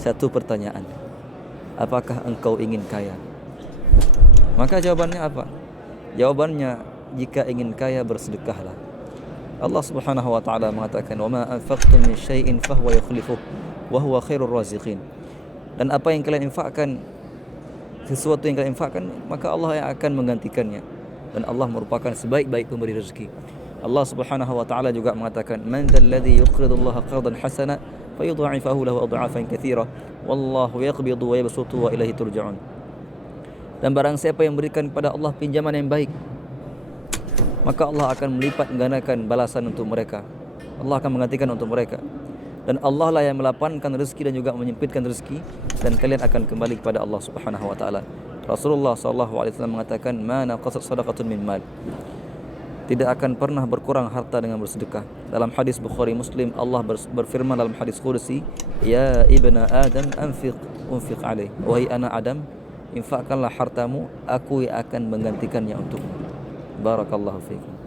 satu pertanyaan. Apakah engkau ingin kaya? Maka jawabannya apa? Jawabannya, jika ingin kaya bersedekahlah. Allah Subhanahu wa taala mengatakan, "Wa ma anfaqtum min syai'in fahuwa yukhlifuh wa huwa khairur raziqin." Dan apa yang kalian infakkan, sesuatu yang kalian infakkan, maka Allah yang akan menggantikannya, dan Allah merupakan sebaik-baik pemberi rezeki. Allah Subhanahu wa taala juga mengatakan, "Man dzalladzi yuqridullaha qardan hasana fayudha'ifahu lahu adha'afan katsira wallahu yaqbidu wa yabsutu wa ilaihi turja'un." Dan barang siapa yang berikan kepada Allah pinjaman yang baik, maka Allah akan melipat gandakan balasan untuk mereka. Allah akan menggantikan untuk mereka. Dan Allah lah yang melapangkan rezeki dan juga menyempitkan rezeki, dan kalian akan kembali kepada Allah Subhanahu wa taala. Rasulullah sallallahu alaihi wasallam mengatakan, "Ma naqasat shadaqatun min mal." Tidak akan pernah berkurang harta dengan bersedekah. Dalam hadis Bukhari Muslim, Allah berfirman dalam hadis qudsi, "Ya ibna Adam, unfiq alaih." Wahai anak Adam, infakkanlah hartamu, aku yang akan menggantikannya untukmu. Barakallahu fiikum.